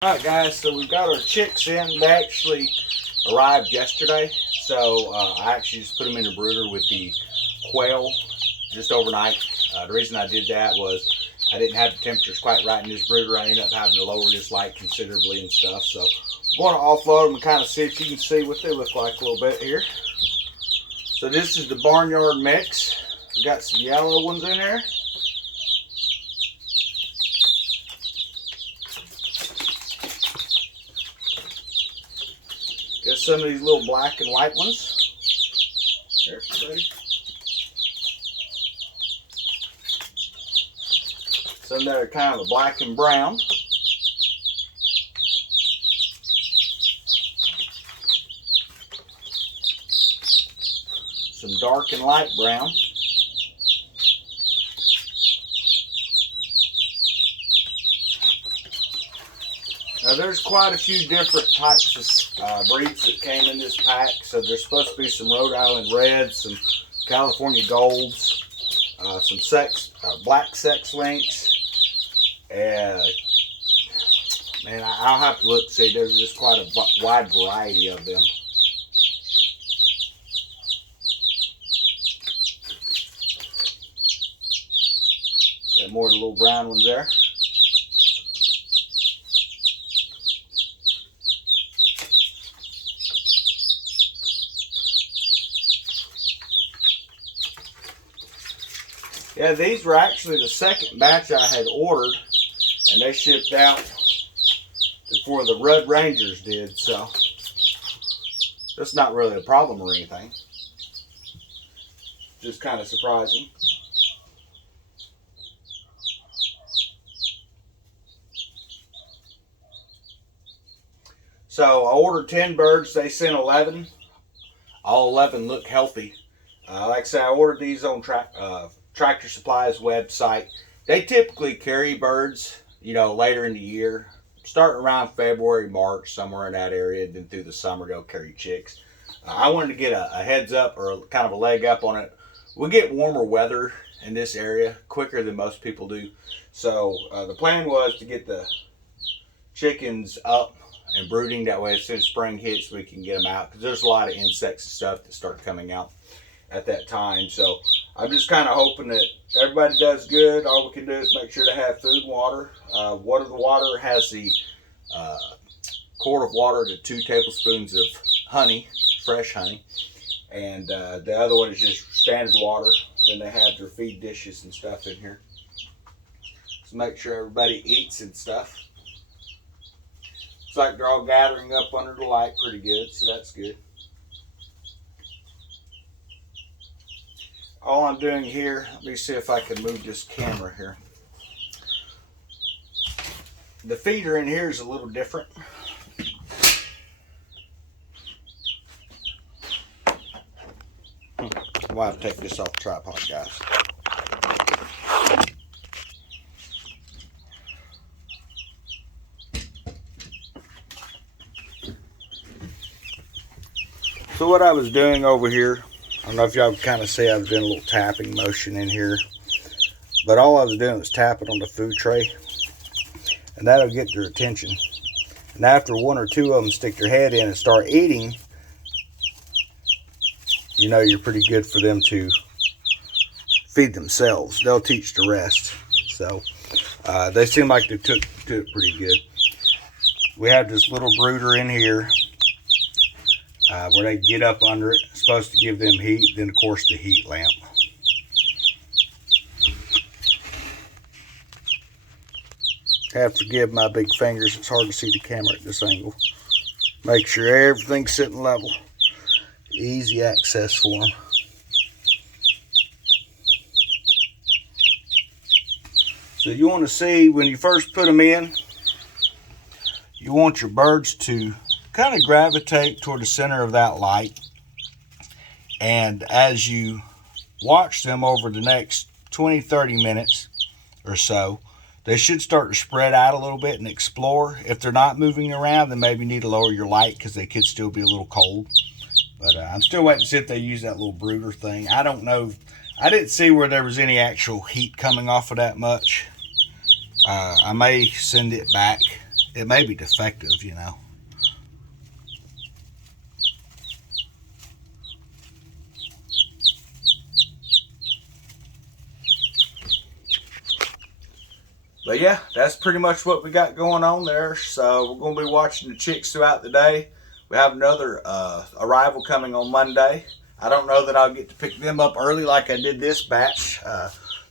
Alright guys, so we've got our chicks in. They actually arrived yesterday, so I actually just put them in a brooder with the quail just overnight. The reason I did that was I didn't have the temperatures quite right in this brooder. I ended up having to lower this light considerably and stuff, so I'm going to offload them and kind of see if you can see what they look like a little bit here. So this is the barnyard mix. We've got some yellow ones in there. Got some of these little black and white ones. There, buddy. Some that are kind of a black and brown. Some dark and light brown. Now there's quite a few different types of breeds that came in this pack. So there's supposed to be some Rhode Island Reds, some California Golds, some black sex links, and man, I'll have to look and see. There's just quite a wide variety of them. Got more of the little brown ones there. Yeah, these were actually the second batch I had ordered, and they shipped out before the Rhode Rangers did, so that's not really a problem or anything. Just kind of surprising. So I ordered 10 birds, they sent 11. All 11 look healthy. Like I said, I ordered these on Tractor Supply's website. They typically carry birds, later in the year, starting around February, March, somewhere in that area. Then through the summer, they'll carry chicks. I wanted to get a heads up or kind of a leg up on it. We get warmer weather in this area quicker than most people do. So the plan was to get the chickens up and brooding. That way, as soon as spring hits, we can get them out. Because there's a lot of insects and stuff that start coming out at that time. So I'm just kind of hoping that everybody does good. All we can do is make sure to have food and water. One of the water has the quart of water to 2 tablespoons of honey, fresh honey. And the other one is just standard water. Then they have their feed dishes and stuff in here. So make sure everybody eats and stuff. Looks like they're all gathering up under the light pretty good, so that's good. All I'm doing here, let me see if I can move this camera here. The feeder in here is a little different. I'll have to take this off the tripod, guys. So what I was doing over here, I don't know if y'all can kind of see I was doing a little tapping motion in here. But all I was doing was tapping on the food tray. And that'll get their attention. And after 1 or 2 of them stick their head in and start eating, you're pretty good for them to feed themselves. They'll teach the rest. So they seem like they took to it pretty good. We have this little brooder in here. Where they get up under it. It's supposed to give them heat. Then, of course, the heat lamp. Have to forgive my big fingers. It's hard to see the camera at this angle. Make sure everything's sitting level. Easy access for them. So you want to see when you first put them in, you want your birds to kind of gravitate toward the center of that light, and as you watch them over the next 20-30 minutes or so, they should start to spread out a little bit and explore. If they're not moving around, then maybe you need to lower your light because they could still be a little cold. But I'm still waiting to see if they use that little brooder thing. I don't know. I didn't see where there was any actual heat coming off of that much. I may send it back It may be defective, you know. But yeah, that's pretty much what we got going on there. So we're going to be watching the chicks throughout the day. We have another arrival coming on Monday. I don't know that I'll get to pick them up early like I did this batch.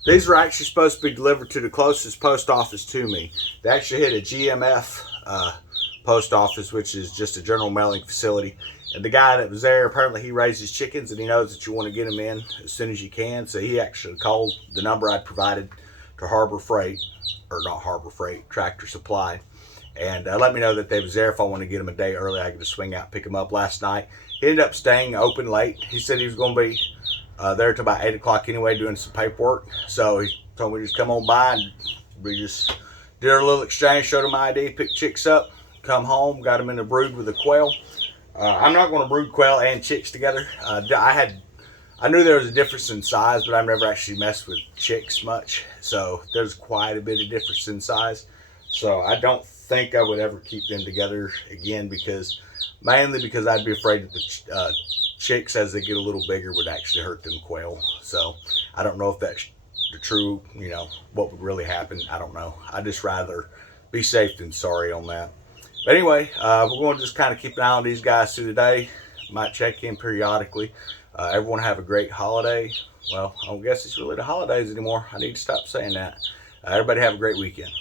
These are actually supposed to be delivered to the closest post office to me. They actually hit a GMF post office, which is just a general mailing facility. And the guy that was there, apparently he raises chickens and he knows that you want to get them in as soon as you can. So he actually called the number I'd provided to Harbor Freight, or not Harbor Freight, Tractor Supply, and let me know that they was there. If I want to get them a day early, I could just swing out and pick them up. Last night he ended up staying open late. He said he was going to be there till about 8 o'clock anyway, doing some paperwork. So he told me to just come on by, and we just did our little exchange, showed him my ID, picked chicks up, come home, got them in the brood with a quail. I'm not going to brood quail and chicks together. I knew there was a difference in size, but I've never actually messed with chicks much. So there's quite a bit of difference in size. So I don't think I would ever keep them together again, mainly because I'd be afraid that the chicks, as they get a little bigger, would actually hurt them quail. So I don't know if that's the true, you know, what would really happen. I don't know. I'd just rather be safe than sorry on that. But anyway, we're going to just kind of keep an eye on these guys through the day. Might check in periodically. Everyone have a great holiday. Well, I don't guess it's really the holidays anymore. I need to stop saying that. Everybody have a great weekend.